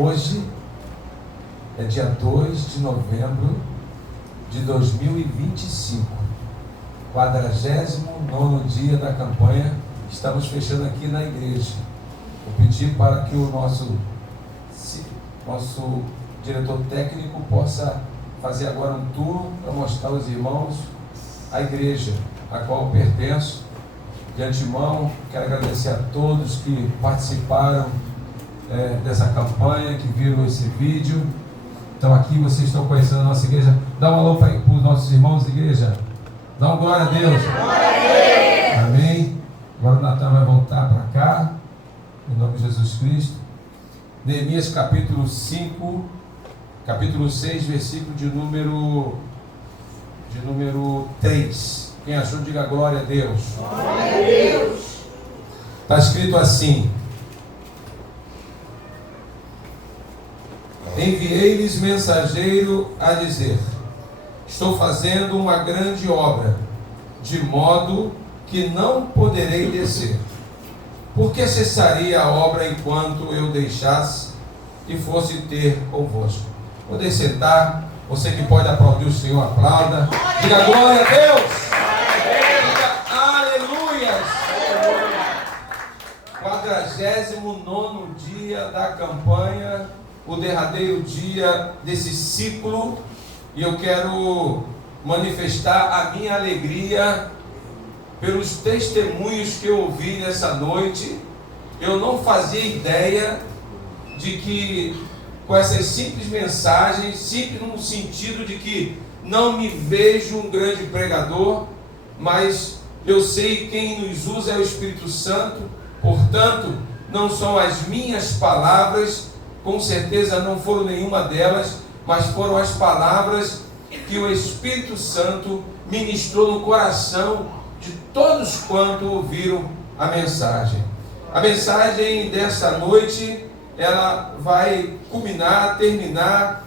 Hoje é dia 2 de novembro de 2025, 49º dia da campanha. Estamos fechando aqui na igreja. Vou pedir para que o nosso diretor técnico possa fazer agora um tour para mostrar aos irmãos a igreja a qual eu pertenço. De antemão, quero agradecer a todos que participaram dessa campanha, que viram esse vídeo. Então aqui vocês estão conhecendo a nossa igreja. Dá um alô para os nossos irmãos da igreja. Dá um glória a Deus. Glória a Deus. Amém. Agora o Natan vai voltar para cá, em nome de Jesus Cristo. Neemias capítulo 5, capítulo 6, versículo de número 3. Quem achou, diga glória a Deus. Glória a Deus. Está escrito assim: enviei-lhes mensageiro a dizer: estou fazendo uma grande obra, de modo que não poderei descer. Por que cessaria a obra enquanto eu deixasse e fosse ter convosco? Poder sentar. Você que pode aplaudir o Senhor, aplauda. Diga glória a Deus. Diga aleluias. 49º dia da campanha, o derradeiro dia desse ciclo, e eu quero manifestar a minha alegria pelos testemunhos que eu ouvi nessa noite. Eu não fazia ideia de que, com essas simples mensagens, simples no sentido de que não me vejo um grande pregador, mas eu sei quem nos usa é o Espírito Santo. Portanto, não são as minhas palavras, com certeza não foram nenhuma delas, mas foram as palavras que o Espírito Santo ministrou no coração de todos quanto ouviram a mensagem. A mensagem dessa noite, ela vai terminar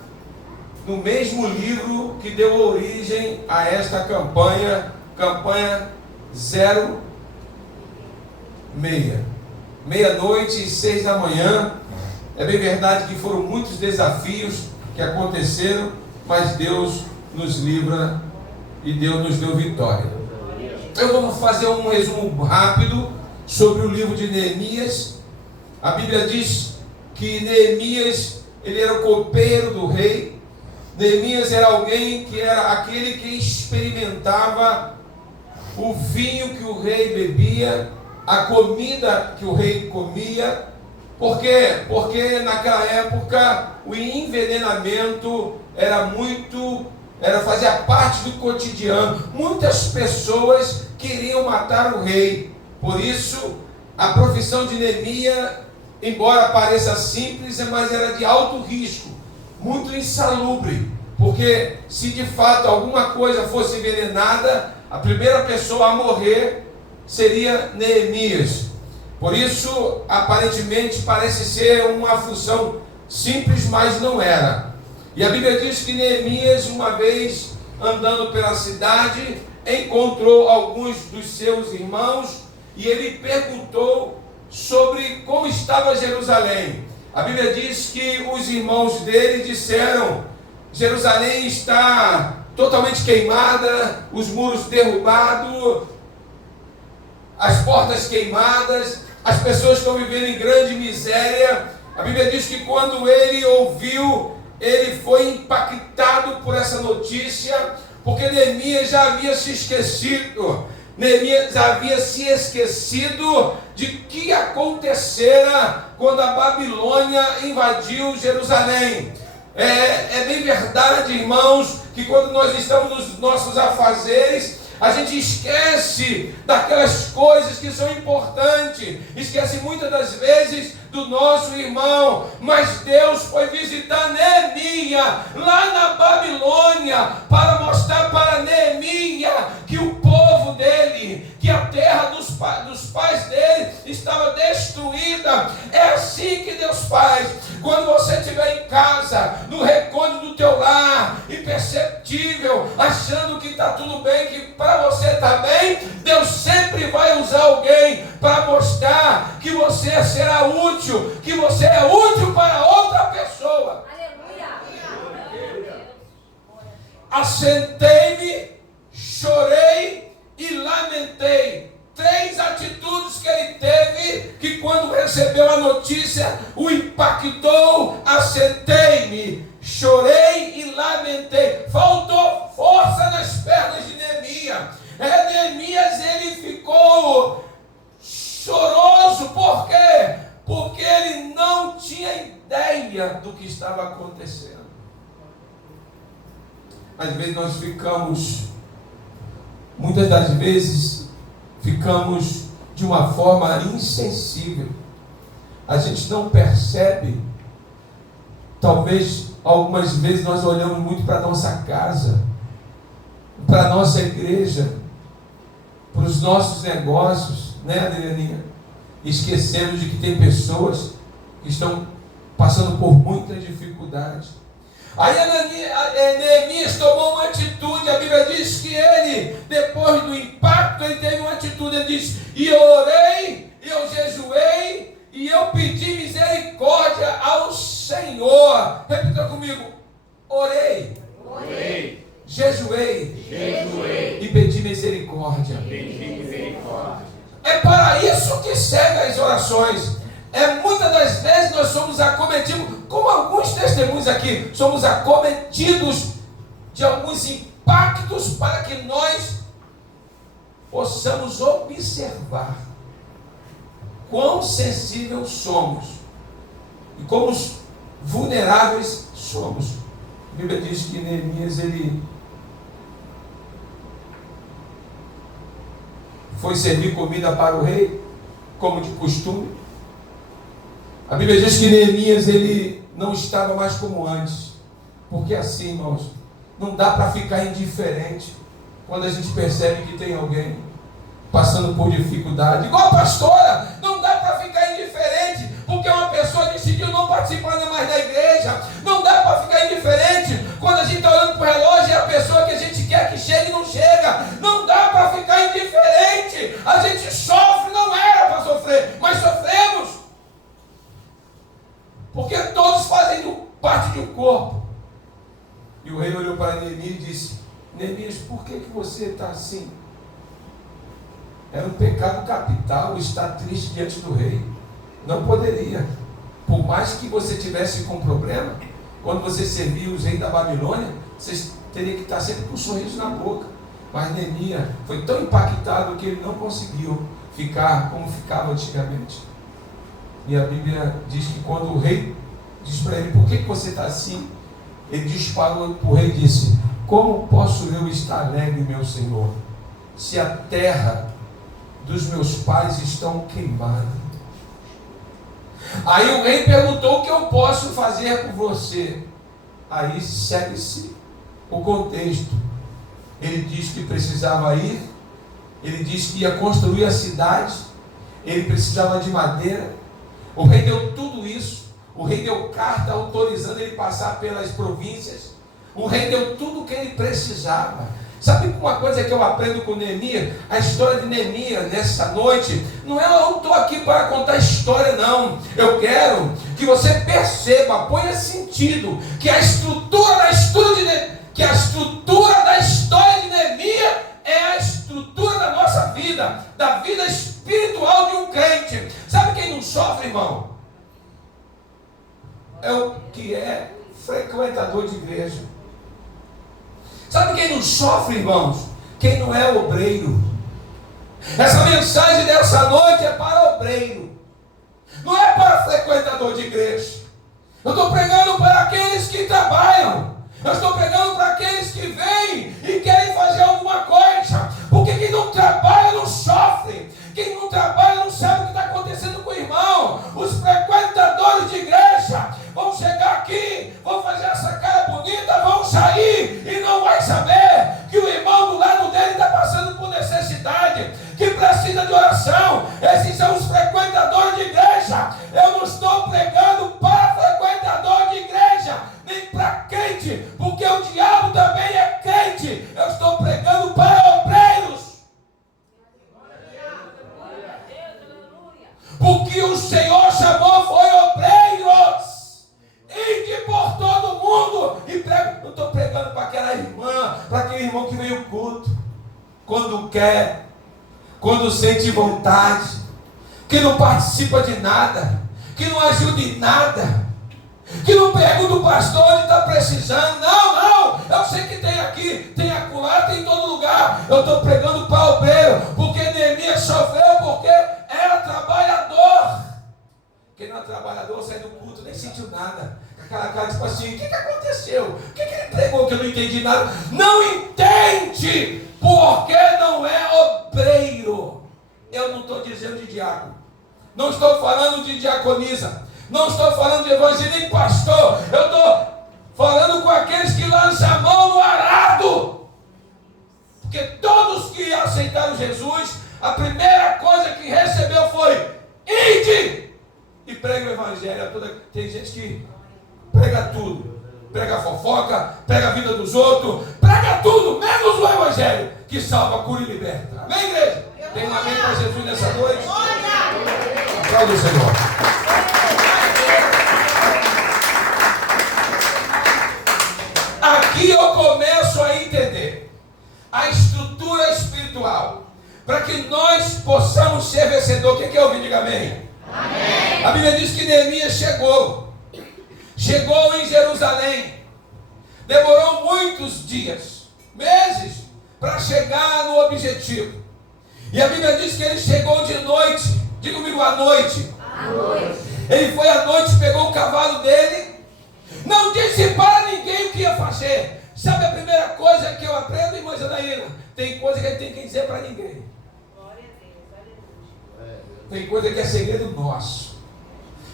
no mesmo livro que deu origem a esta campanha 06. Meia-noite e 6 da manhã. É bem verdade que foram muitos desafios que aconteceram, mas Deus nos livra e Deus nos deu vitória. Eu vou fazer um resumo rápido sobre o livro de Neemias. A Bíblia diz que Neemias, ele era o copeiro do rei. Neemias era alguém que era aquele que experimentava o vinho que o rei bebia, a comida que o rei comia. Por quê? Porque naquela época o envenenamento fazia parte do cotidiano. Muitas pessoas queriam matar o rei. Por isso, a profissão de Neemias, embora pareça simples, mas era de alto risco, muito insalubre. Porque se de fato alguma coisa fosse envenenada, a primeira pessoa a morrer seria Neemias. Por isso, aparentemente, parece ser uma função simples, mas não era. E a Bíblia diz que Neemias, uma vez andando pela cidade, encontrou alguns dos seus irmãos e ele perguntou sobre como estava Jerusalém. A Bíblia diz que os irmãos dele disseram: Jerusalém está totalmente queimada, os muros derrubados, as portas queimadas, as pessoas estão vivendo em grande miséria. A Bíblia diz que quando ele ouviu, ele foi impactado por essa notícia, porque Neemias já havia se esquecido. Neemias havia se esquecido de que acontecera quando a Babilônia invadiu Jerusalém. É bem verdade, irmãos, que quando nós estamos nos nossos afazeres, a gente esquece daquelas coisas que são importantes, esquece muitas das vezes do nosso irmão. Mas Deus foi visitar Neemias lá na Babilônia para mostrar para Neemias que o povo dele, que a terra dos pais dele estava destruída. É assim que Deus faz. Quando você estiver em casa, no recôndito do teu lar, imperceptível, achando que está tudo bem, que para você está bem, Deus sempre vai usar alguém para mostrar que você será útil, que você é útil para outra pessoa. assentei-me, chorei e lamentei. 3 atitudes que ele teve, que quando recebeu a notícia, o impactou. Assentei-me, chorei e lamentei. Faltou força nas pernas de Neemias. Neemias, ele ficou choroso. Por quê? Porque ele não tinha ideia do que estava acontecendo. Às vezes nós ficamos, muitas das vezes, ficamos de uma forma insensível. A gente não percebe. Talvez algumas vezes nós olhamos muito para a nossa casa, para a nossa igreja, para os nossos negócios, né, Adrianinha? Esquecemos de que tem pessoas que estão passando por muitas dificuldades. Aí Neemias tomou uma atitude. A Bíblia diz que ele, depois do impacto, ele teve uma atitude. Ele diz: e eu orei, eu jejuei, e eu pedi misericórdia ao Senhor. Repita comigo: orei, jejuei, e pedi misericórdia. É para isso que servem as orações. Muitas das vezes nós somos acometidos, como alguns testemunhos aqui, somos acometidos de alguns impactos para que nós possamos observar quão sensíveis somos e como vulneráveis somos. A Bíblia diz que Neemias, ele foi servir comida para o rei, como de costume. A Bíblia diz que Neemias, ele não estava mais como antes. Porque assim, irmãos, não dá para ficar indiferente quando a gente percebe que tem alguém passando por dificuldade. Igual a pastora, não dá para ficar indiferente porque uma pessoa decidiu não participar mais da igreja. Não dá para ficar indiferente quando a gente está olhando para o relógio e a pessoa que a gente quer que chegue não chega. Não dá para ficar indiferente. A gente sofre, não era para sofrer, mas sofremos. Porque todos fazem parte de um corpo. E o rei olhou para Neemias e disse: Neemias, por que você está assim? Era um pecado capital estar triste diante do rei. Não poderia. Por mais que você tivesse com problema, quando você servia os reis da Babilônia, você teria que estar sempre com um sorriso na boca. Mas Neemias foi tão impactado que ele não conseguiu ficar como ficava antigamente. E a Bíblia diz que quando o rei diz para ele: por que você está assim? Ele disparou para o rei e disse: como posso eu estar alegre, meu senhor, se a terra dos meus pais estão queimada? Aí o rei perguntou: o que eu posso fazer por você? Aí segue-se o contexto. Ele disse que precisava ir, ele disse que ia construir a cidade, ele precisava de madeira. O rei deu tudo isso. O rei deu carta autorizando ele passar pelas províncias. O rei deu tudo o que ele precisava. Sabe uma coisa que eu aprendo com Neemias? A história de Neemias nessa noite, eu não estou aqui para contar história, não. Eu quero que você perceba, ponha sentido, que a estrutura da história de Neemias é a estrutura da nossa vida, da vida espiritual de um crente. Sabe quem não sofre, irmão? É o que é frequentador de igreja. Sabe quem não sofre, irmãos? Quem não é obreiro. Essa mensagem dessa noite é para obreiro, não é para frequentador de igreja. Eu estou pregando para aqueles que trabalham. Eu estou pregando para aqueles que vêm e querem fazer alguma coisa. Porque quem não trabalha não sofre. Quem não trabalha não sabe o que está acontecendo com o irmão. Os frequentadores de igreja vão chegar aqui, vão fazer essa cara bonita, vão sair e não vai saber que o irmão do lado dele está passando por necessidade, que precisa de oração. Esses são os frequentadores de igreja. Eu não estou pregando para frequentador de igreja, nem para crente, porque o diabo quer, quando sente vontade, que não participa de nada, que não ajuda em nada, que não pergunta o pastor onde está precisando. Não, eu sei que tem aqui, tem acolá, tem em todo lugar. Eu estou pregando para obreiro, porque Neemias sofreu, porque era trabalhador. Quem não é trabalhador sai do culto, nem sentiu nada. Aquela cara tipo assim, o que aconteceu? O que ele pregou que eu não entendi nada? Não entende, porque não é obreiro. Eu não estou dizendo de diácono, não estou falando de diaconisa, não estou falando de evangelho nem pastor. Eu estou falando com aqueles que lançam a mão no arado. Porque todos que aceitaram Jesus, a primeira coisa que recebeu foi: ide e prega o evangelho. Tem gente que prega tudo, prega a fofoca, prega a vida dos outros, prega tudo, menos o evangelho, que salva, cura e liberta. Amém, igreja? Tem um amém para Jesus nessa noite? Aplauda o Senhor. Aqui eu começo a entender a estrutura espiritual, para que nós possamos ser vencedor. O que eu ouvi? Diga amém. Amém. A Bíblia diz que Neemias chegou em Jerusalém, demorou muitos dias, meses, para chegar no objetivo. E a Bíblia diz que ele chegou de noite. Diga comigo, à noite. À noite. Ele foi à noite, pegou o cavalo dele, não disse para ninguém o que ia fazer. Sabe a primeira coisa que eu aprendo, irmã Janaína? Tem coisa que a gente tem que dizer para ninguém. Tem coisa que é segredo nosso.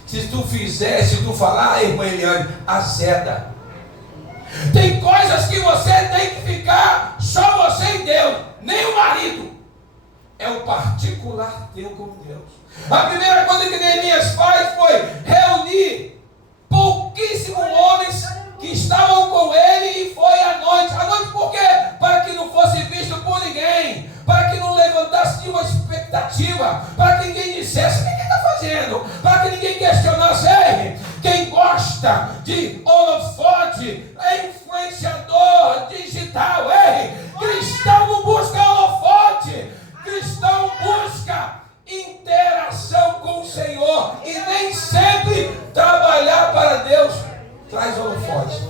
Se tu fizer, se tu falar, irmã Eliane, azeda. Tem coisas que você tem que ficar só você e Deus, nem o marido. É o particular teu com Deus. A primeira coisa que Neemias faz foi reunir pouquíssimos homens que estavam com ele, e foi à noite. À noite por quê? Para que não fosse visto por ninguém, para que não levantasse nenhuma expectativa, para que ninguém dissesse: o que ele está fazendo? Para que ninguém questionasse. Ei, quem gosta de holofote é influenciador digital. Ei, cristão não busca holofote, cristão busca interação com o Senhor, e nem sempre trabalhar para Deus traz holofote.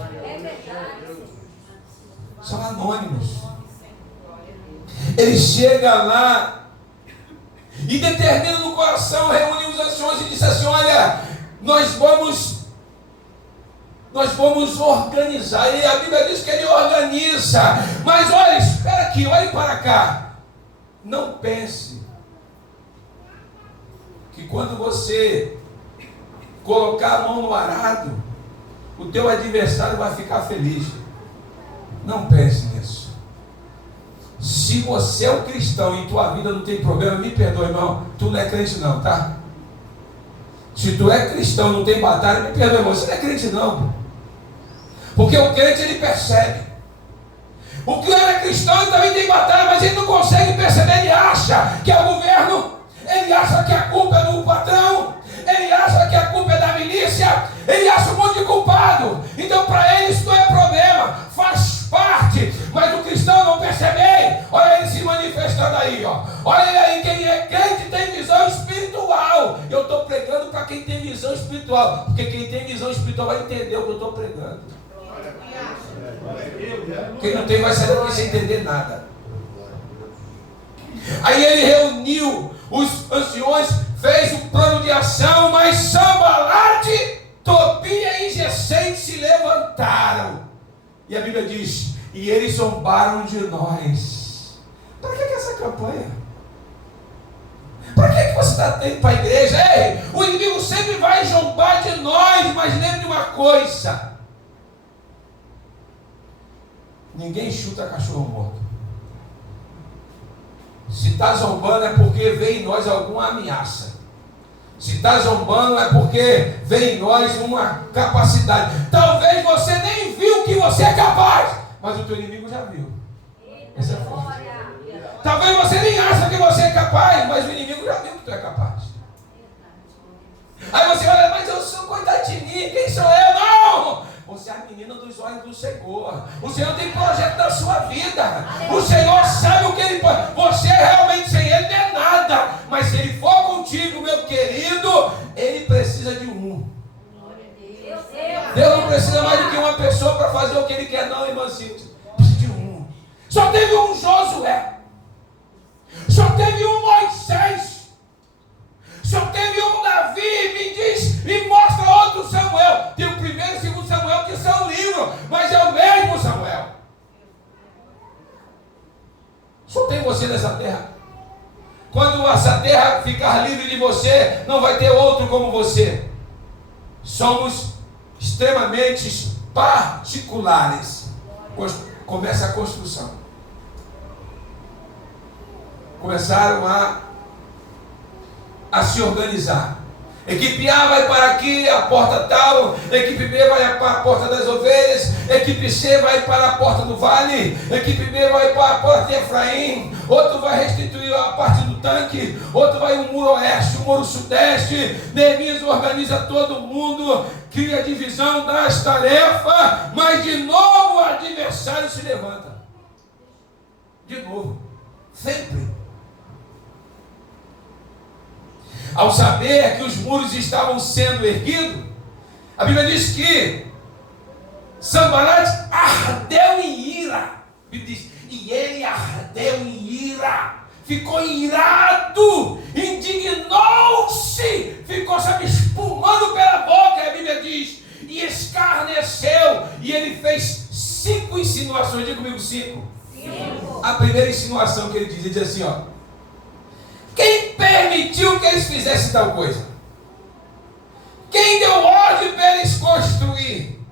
São anônimos. Ele chega lá e determina no coração, reúne os anciões e diz assim: olha, nós vamos organizar. E a Bíblia diz que ele organiza. Mas olha, espera aqui, olhe para cá. Não pense que quando você colocar a mão no arado, o teu adversário vai ficar feliz. Não pense nisso. Se você é um cristão e tua vida não tem problema, me perdoa, irmão, tu não é crente não, tá? Se tu é cristão e não tem batalha, me perdoa, irmão, você não é crente não. Porque o crente, ele percebe. O que era cristão, ele também tem batalha, mas ele não consegue perceber. Ele acha que é o governo, ele acha que a culpa é do patrão, ele acha que a culpa é da milícia, ele acha um monte de culpado. Então para ele isso não é problema, faz parte. Mas o cristão não percebe. Olha ele se manifestando aí, ó. Olha ele aí, quem é crente tem visão espiritual. Eu estou pregando para quem tem visão espiritual, porque quem tem visão espiritual vai entender o que eu estou pregando. Quem não tem vai sair daqui sem entender nada. Aí ele reuniu os anciões, fez um plano de ação, mas Sambalate, Tobia e Gesem se levantaram. E a Bíblia diz: e eles zombaram de nós. Para que essa campanha? Para que você está indo para a igreja? Ei, o inimigo sempre vai zombar de nós, mas lembre de uma coisa: ninguém chuta cachorro morto. Se está zombando é porque vem em nós alguma ameaça. Se está zombando é porque vem em nós uma capacidade. Talvez você nem viu que você é capaz, mas o teu inimigo já viu. Essa é forte. Talvez você nem acha que você é capaz, mas o inimigo já viu que tu é capaz. Aí você olha: mas eu sou coitadinho, quem sou eu? Não! Você é menina dos olhos do Senhor. O Senhor tem projeto na sua vida. O Senhor sabe o que Ele pode. Você realmente sem Ele não é nada. Mas se Ele for contigo, meu querido, Ele precisa de um. Deus não precisa mais do que uma pessoa para fazer o que Ele quer, não, irmã Cíntia. Precisa de um. Só teve um Josué. Só teve um Moisés. Só teve um Davi, me diz, e mostra outro Samuel. Tem o primeiro e o segundo Samuel que são livros, mas é o mesmo Samuel. Só tem você nessa terra. Quando essa terra ficar livre de você, não vai ter outro como você. Somos extremamente particulares. Começa a construção. Começaram a se organizar. Equipe A vai para aqui, a porta tal. Equipe B vai para a porta das ovelhas. Equipe C vai para a porta do vale. Equipe B vai para a porta de Efraim. Outro vai restituir a parte do tanque. Outro vai o muro oeste, o muro sudeste. Neemias organiza todo mundo, cria divisão das tarefas. Mas de novo o adversário se levanta. De novo. Sempre. Ao saber que os muros estavam sendo erguidos, a Bíblia diz que Sanbalate ardeu em ira. A Bíblia diz, e ele ardeu em ira, ficou irado, indignou-se, ficou, sabe, espumando pela boca, a Bíblia diz, e escarneceu, e ele fez 5 insinuações. Diga comigo, 5. A primeira insinuação que ele diz assim, ó: quem permitiu que eles fizessem tal coisa? Quem deu ordem para eles construir?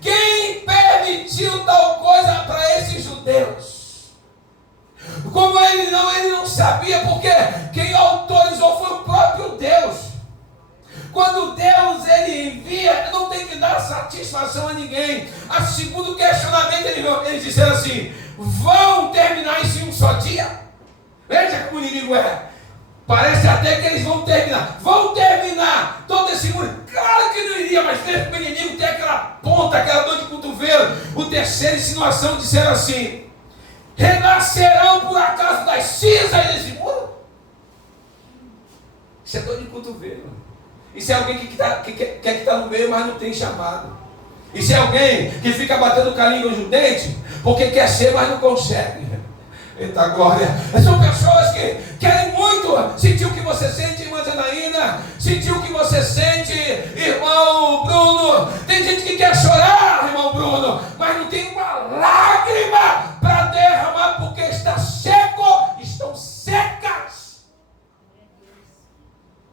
Quem permitiu tal coisa para esses judeus? Como ele não sabia, porque quem autorizou foi o próprio Deus. Quando Deus ele envia, não tem que dar satisfação a ninguém. A segundo questionamento, eles disseram assim: vão terminar isso em um só dia? Veja como o inimigo é. Parece até que eles vão terminar. Vão terminar todo esse muro. Claro que não iria, mas mesmo que o inimigo tem aquela ponta, aquela dor de cotovelo. O terceiro insinuação disseram assim: renascerão por acaso das cinzas desse muro? Isso é dor de cotovelo. Isso é alguém que quer que está no meio, mas não tem chamado. Isso é alguém que fica batendo calinho no dente porque quer ser, mas não consegue. Eita glória. São pessoas que querem muito sentir o que você sente, irmã Janaína, sentir o que você sente, irmão Bruno. Tem gente que quer chorar, irmão Bruno, mas não tem uma lágrima para derramar porque está seco, estão secas.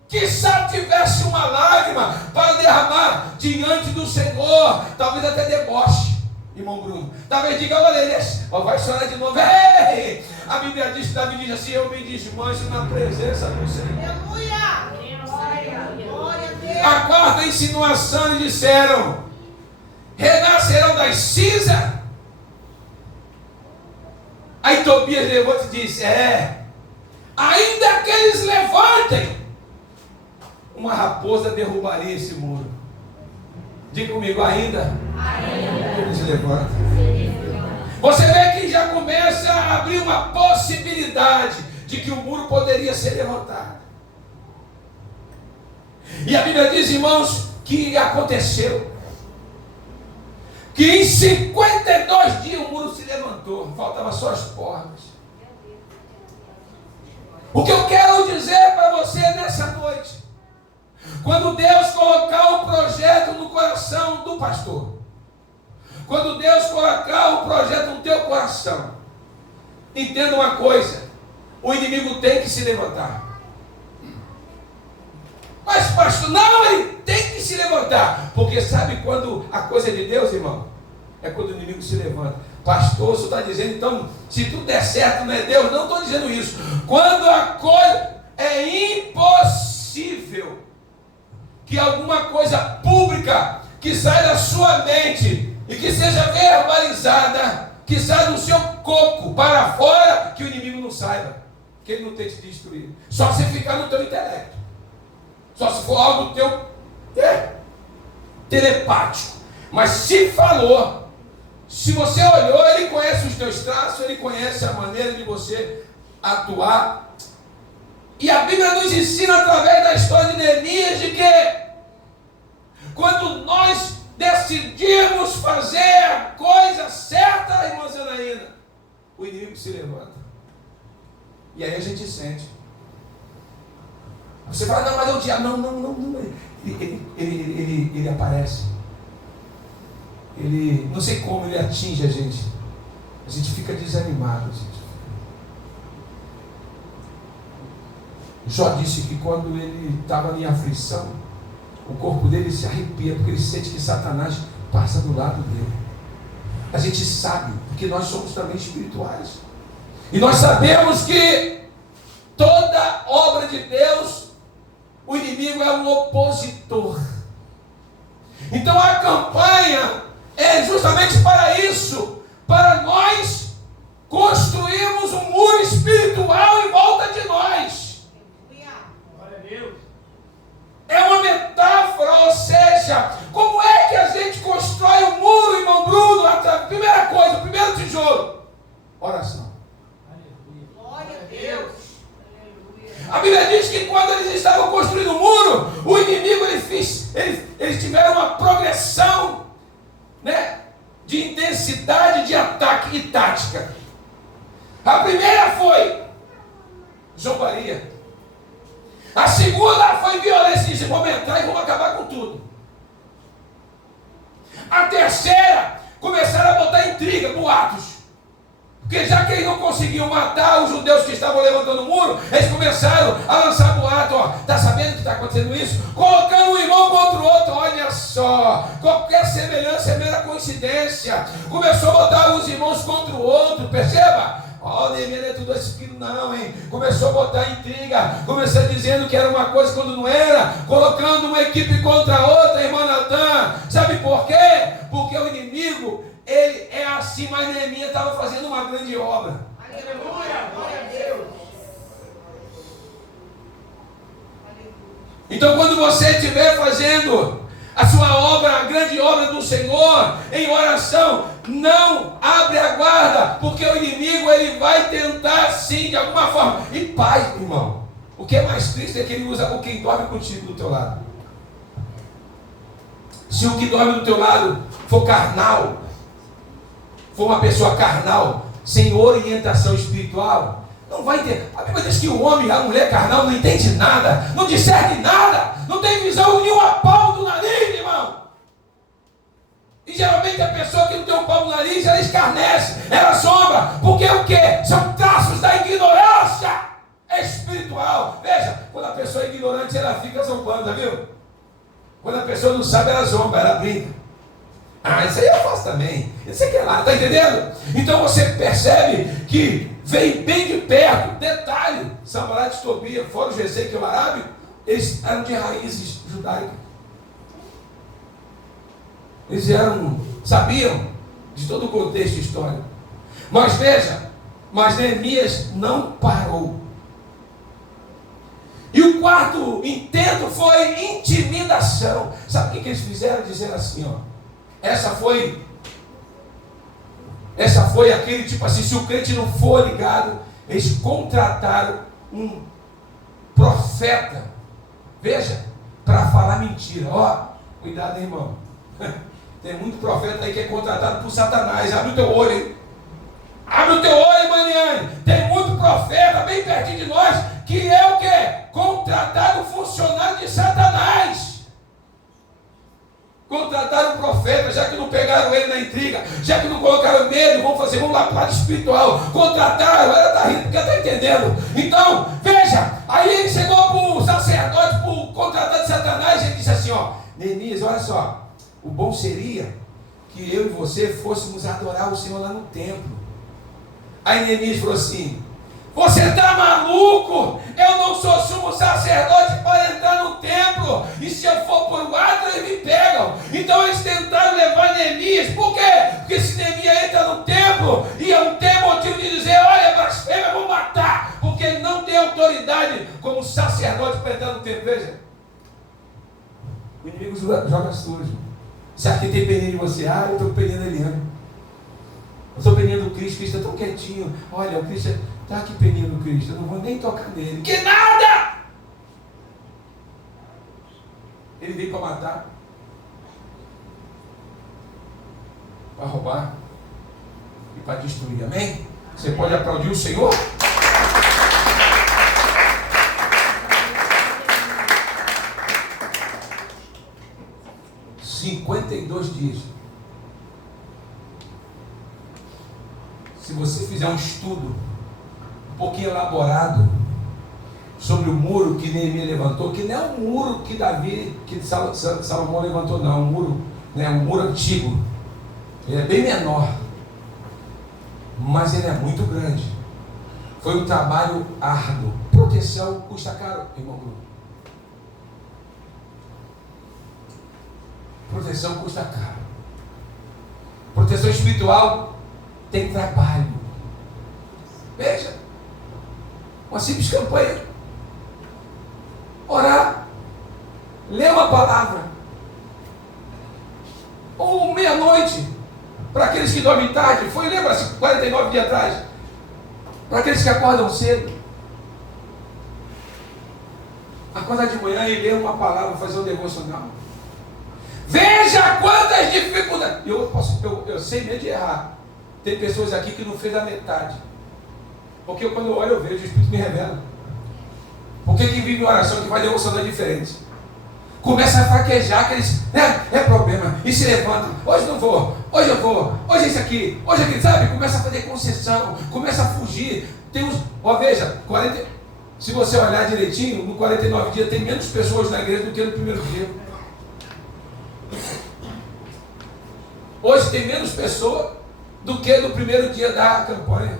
Quizá tivesse uma lágrima para derramar diante do Senhor, talvez até deboche. Irmão Bruno, talvez diga, olha ele, vai chorar de novo. Ei! A Bíblia diz, Davi diz assim: eu me desmancho na presença do Senhor. Aleluia! A quarta insinuação, eles disseram: renascerão das cinzas. Aí Tobias levanta e diz: ainda que eles levantem, uma raposa derrubaria esse muro. Diga comigo, ainda. Ele se levanta. Você vê que já começa a abrir uma possibilidade de que o muro poderia ser levantado. E a Bíblia diz, irmãos, que aconteceu. Que em 52 dias o muro se levantou. Faltavam só as portas. O que eu quero dizer para você nessa noite: quando Deus colocar o projeto no coração do pastor, quando Deus colocar o projeto no teu coração, entenda uma coisa: o inimigo tem que se levantar. Mas pastor, não, ele tem que se levantar, porque sabe quando a coisa é de Deus, irmão? É quando o inimigo se levanta. Pastor, você está dizendo então, se tudo der certo, não é Deus? Não estou dizendo isso. Quando a coisa é impossível que alguma coisa pública que sai da sua mente e que seja verbalizada, que saia do seu corpo para fora, que o inimigo não saiba, que ele não tente te destruir. Só se ficar no teu intelecto, só se for algo teu telepático. Mas se falou, se você olhou, ele conhece os teus traços, ele conhece a maneira de você atuar. E a Bíblia nos ensina através da história de Neemias de que quando nós decidimos fazer a coisa certa, irmã Zanaína, o inimigo se levanta. E aí a gente sente. Você fala, não, mas é o diabo. Não. Ele aparece. Ele, não sei como ele atinge a gente. A gente fica desanimado. Jó disse que quando ele estava em aflição, o corpo dele se arrepia, porque ele sente que Satanás passa do lado dele. A gente sabe, porque nós somos também espirituais. E nós sabemos que toda obra de Deus, o inimigo é um opositor. Então a campanha é justamente para isso, para nós construirmos um muro espiritual em volta de nós. Glória a Deus. É uma metáfora, ou seja, como é que a gente constrói um muro, irmão Bruno? Primeira coisa, o primeiro tijolo, oração. Glória a Deus. A Bíblia diz que quando eles estavam construindo o muro, o inimigo, eles tiveram uma progressão, né, de intensidade de ataque e tática. A primeira foi zombaria. A segunda foi violência. Disse, vamos entrar e vamos acabar com tudo. A terceira, começaram a botar intriga, boatos. Porque já que eles não conseguiam matar os judeus que estavam levantando o muro, eles começaram a lançar boato. Está sabendo que está acontecendo isso? Colocando um irmão contra o outro. Olha só, qualquer semelhança é mera coincidência. Começou a botar os irmãos contra o outro, perceba? Ó, Neemias não é tudo aquilo não, hein? Começou a botar intriga, começou dizendo que era uma coisa quando não era, colocando uma equipe contra a outra, irmã Natan. Sabe por quê? Porque o inimigo, ele é assim, mas Neemias estava fazendo uma grande obra. Aleluia, glória a Deus. Então quando você estiver fazendo a sua obra, a grande obra do Senhor, em oração, não abre a guarda, porque o inimigo, ele vai tentar sim, de alguma forma. E paz, irmão, o que é mais triste é que ele usa o quem dorme contigo do teu lado. Se o que dorme do teu lado for carnal, for uma pessoa carnal, sem orientação espiritual, não vai ter. A Bíblia diz que o homem, a mulher carnal não entende nada, não discerne nada, não tem visão nem uma pau do nariz, irmão. E geralmente a pessoa que não tem um pau no nariz, ela escarnece, ela sombra, porque o quê? São traços da ignorância espiritual. Veja, quando a pessoa é ignorante, ela fica zombando, viu? Quando a pessoa não sabe, ela zomba, ela brinca. Ah, isso aí eu faço também. Isso aqui é lá, tá entendendo? Então você percebe que vem bem de perto. Detalhe, Sanbalat e Tobia, fora o Gesem, que é o arábico, eles eram de raízes judaicas. Eles sabiam de todo o contexto histórico. Mas veja, Neemias não parou. E o quarto intento foi intimidação. Sabe o que eles fizeram? Dizer assim, ó. Essa foi aquele tipo assim, se o crente não for ligado, eles contrataram um profeta, veja, para falar mentira. Ó, cuidado, hein, irmão. Tem muito profeta aí que é contratado por Satanás. Abre o teu olho, hein? Abre o teu olho, Maniane. Tem muito profeta bem pertinho de nós que é o quê? Contratado funcionário de Satanás. Contrataram um profeta, já que não pegaram ele na intriga, já que não colocaram medo, vamos lá para o lado espiritual. Contrataram, ela está rindo porque está entendendo. Então, veja, aí ele chegou para o sacerdote, para o contratado de Satanás, e ele disse assim, ó, Neemias, olha só, o bom seria que eu e você fôssemos adorar o Senhor lá no templo. Aí Neemias falou assim, você está maluco? Eu não sou sumo sacerdote para entrar no templo. E se eu for por guarda, eles me pegam. Então eles tentaram levar Neemias. Por quê? Porque se Neemias entra no templo, iam ter motivo de dizer, olha, blasfêmia, eu vou matar. Porque ele não tem autoridade como sacerdote para entrar no templo. Veja. O inimigo joga sujo. Você acha que tem peninha de você? Ah, eu estou com peninha da Eliana. Eu estou peninha do Cristo. Cristo está tão quietinho. Olha, o Cristo está aqui peninha do Cristo. Eu não vou nem tocar nele. Que nada! Ele veio para matar, para roubar e para destruir. Amém? Você pode aplaudir o Senhor? $52. Se você fizer um estudo um pouquinho elaborado sobre o muro que Neemias levantou, que não é um muro que Salomão levantou, não, um muro, né, um muro antigo. Ele é bem menor, mas ele é muito grande. Foi um trabalho árduo. Proteção custa caro, irmão Bruno. Proteção custa caro. Proteção espiritual tem trabalho. Veja, uma simples campanha. Orar, ler uma palavra, ou meia-noite, para aqueles que dormem tarde, lembra-se, 49 dias atrás, para aqueles que acordam cedo, acordar de manhã e ler uma palavra, fazer um devocional. Veja quantas dificuldades. Eu sei medo de errar. Tem pessoas aqui que não fez a metade, porque quando eu olho eu vejo, o Espírito me revela. Porque quem vive oração, que vai devocionar é diferente. Começa a fraquejar, aqueles, é problema, e se levanta, hoje não vou, hoje eu vou, hoje é isso aqui, hoje é aquilo, sabe? Começa a fazer concessão, começa a fugir. Tem uns, veja, se você olhar direitinho, no 49 dias tem menos pessoas na igreja do que no primeiro dia. Hoje tem menos pessoas do que no primeiro dia da campanha.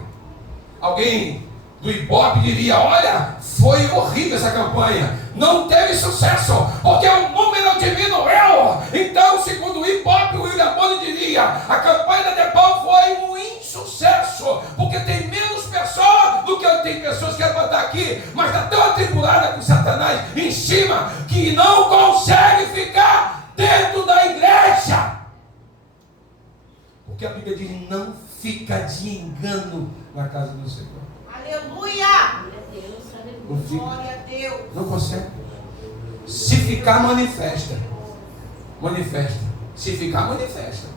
Alguém do Ibope diria, olha, foi horrível essa campanha, não teve sucesso, porque o número diminuiu. Então, segundo o Ibope, o William Bonner diria, a campanha da Nepal foi um insucesso, porque tem menos pessoas do que tem pessoas que querem botar aqui, mas está tão atribulada com Satanás em cima, que não consegue ficar dentro da igreja. Porque a Bíblia diz, não fica de engano na casa do Senhor. Aleluia! Não fica. Glória a Deus. Não consegue. Se ficar, manifesta. Manifesta. Se ficar, manifesta.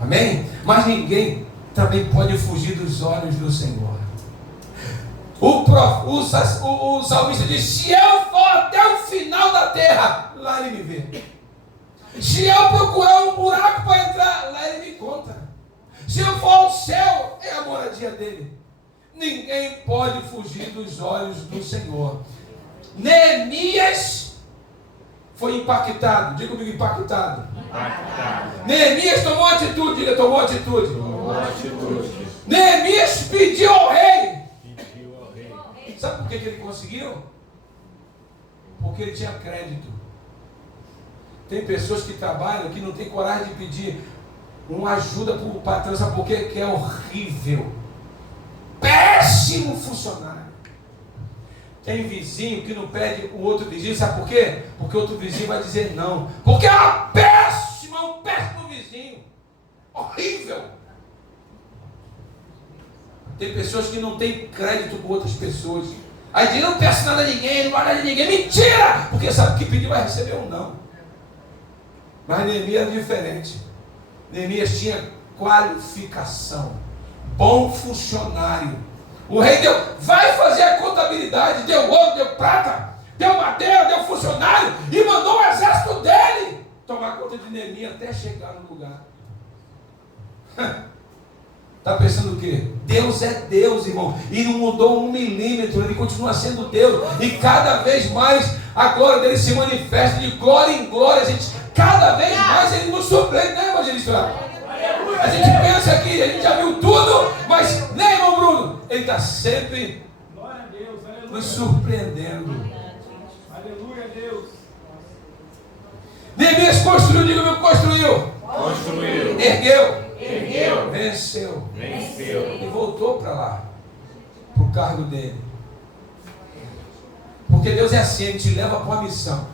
Amém? Mas ninguém também pode fugir dos olhos do Senhor. O salmista diz, se eu for até o final da terra, lá ele me vê. Se eu procurar um buraco para entrar, lá ele me encontra. Se eu for ao céu, é a moradia dele. Ninguém pode fugir dos olhos do Senhor. Neemias foi impactado. Diga comigo, impactado. Neemias tomou atitude. Diga, tomou atitude. Neemias pediu ao rei. Sabe por que ele conseguiu? Porque ele tinha crédito. Tem pessoas que trabalham que não tem coragem de pedir uma ajuda para o patrão, sabe por quê? Que é horrível. Péssimo funcionário. Tem vizinho que não pede o outro vizinho, sabe por quê? Porque o outro vizinho vai dizer não. Porque é um péssimo vizinho. Horrível. Tem pessoas que não têm crédito com outras pessoas. Aí diz, não peço nada a ninguém, não vale nada a ninguém. Mentira! Porque sabe que pedir vai receber um não. Mas Neemias era diferente. Neemias tinha qualificação. Bom funcionário. O rei deu, vai fazer a contabilidade, deu ouro, deu prata, deu madeira, deu funcionário e mandou o exército dele tomar conta de Neemias até chegar no lugar. Está pensando o quê? Deus é Deus, irmão, e não mudou 1 milímetro, ele continua sendo Deus, e cada vez mais a glória dele se manifesta, de glória em glória, a gente, cada vez mais ele nos surpreende, né, evangelista? A gente pensa aqui, a gente já viu tudo, mas, né, irmão Bruno? Ele está sempre nos surpreendendo. Aleluia, Deus. Neemias construiu, diga meu, construiu. Ergueu. Venceu. E voltou para lá, para o cargo dele. Porque Deus é assim, Ele te leva para uma missão,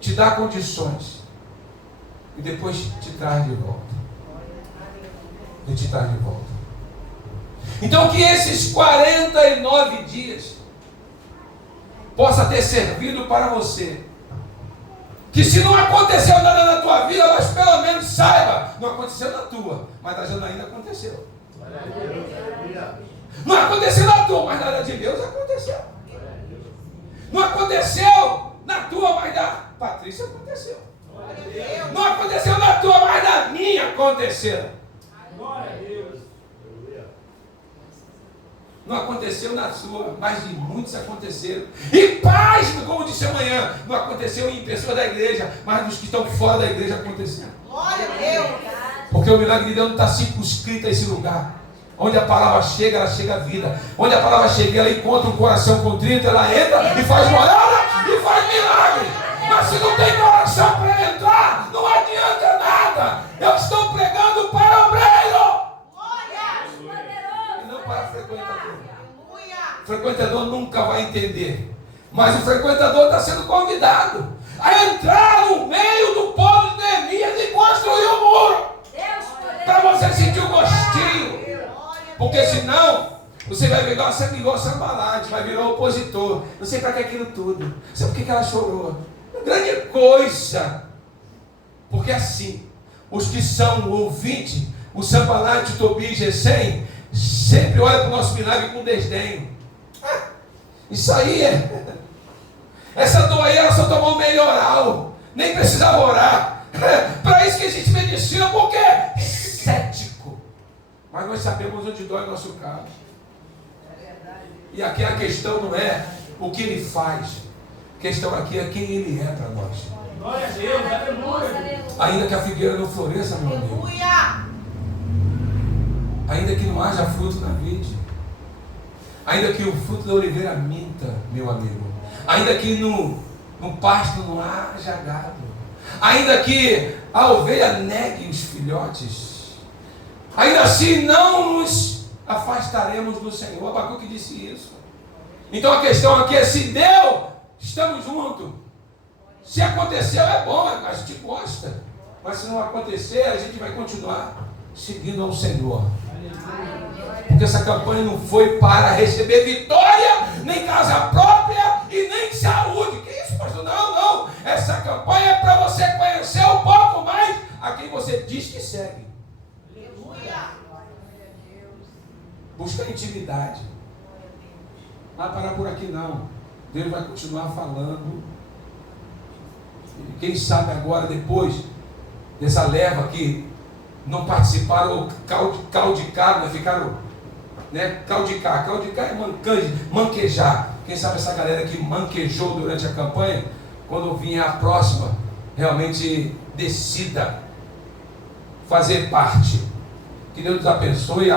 te dá condições, e depois te traz de volta. E te traz de volta. Então que esses 49 dias possa ter servido para você. Que se não aconteceu nada na tua vida, mas pelo menos saiba, não aconteceu na tua, mas da Janaína aconteceu. Não aconteceu na tua, mas na de Deus aconteceu. Não aconteceu na tua, mas da Patrícia aconteceu. Não aconteceu na tua, mas da minha aconteceu. Glória a Deus. Não aconteceu na sua, mas de muitos aconteceram. E paz, como disse amanhã, não aconteceu em pessoas da igreja, mas dos que estão fora da igreja aconteceu. Glória a Deus. Porque o milagre de Deus não está circunscrito a esse lugar. Onde a palavra chega, ela chega à vida. Onde a palavra chega, ela encontra um coração contrito, ela entra e faz morada e faz milagre. Mas se não tem coração para entrar, não adianta nada. Eu estou pregando para o obreiro e não para o frequentador. O frequentador nunca vai entender. Mas o frequentador está sendo convidado a entrar no meio do povo de Neemias e construir o muro. Para você sentir o gostinho. Porque senão, você vai virar sempre igual Sanbalate, vai virar opositor. Não sei para que aquilo tudo. Não sei por que ela chorou. Grande coisa. Porque assim, os que são ouvintes, o Sanbalate, o Tobias e Gesem, sempre olham para o nosso milagre com desdém. Isso aí é. Essa dor aí, ela só tomou um melhoral. Nem precisava orar. Para isso que existe medicina, porque é cético. Mas nós sabemos onde dói o nosso carro. E aqui a questão não é o que ele faz. A questão aqui é quem ele é para nós. Glória a Deus, aleluia. Ainda que a figueira não floresça, meu amigo. Aleluia. Ainda que não haja fruto na vide. Ainda que o fruto da oliveira minta, meu amigo. Ainda que no pasto não haja gado. Ainda que a ovelha negue os filhotes. Ainda assim não nos afastaremos do Senhor. Abacuque disse isso. Então a questão aqui é: se deu, estamos juntos. Se aconteceu é bom, a gente gosta. Mas se não acontecer, a gente vai continuar seguindo ao Senhor. Porque essa campanha não foi para receber vitória, nem casa própria e nem saúde. Que isso, pastor? Não, não. Essa campanha é para você conhecer um pouco mais a quem você diz que segue. Busca intimidade. Não vai parar por aqui não. Deus vai continuar falando. E quem sabe agora, depois dessa leva que não participaram ou claudicaram, né? Ficaram, né? Claudicar é manquejar. Quem sabe essa galera que manquejou durante a campanha, quando vinha a próxima, realmente decida fazer parte. Que Deus nos abençoe.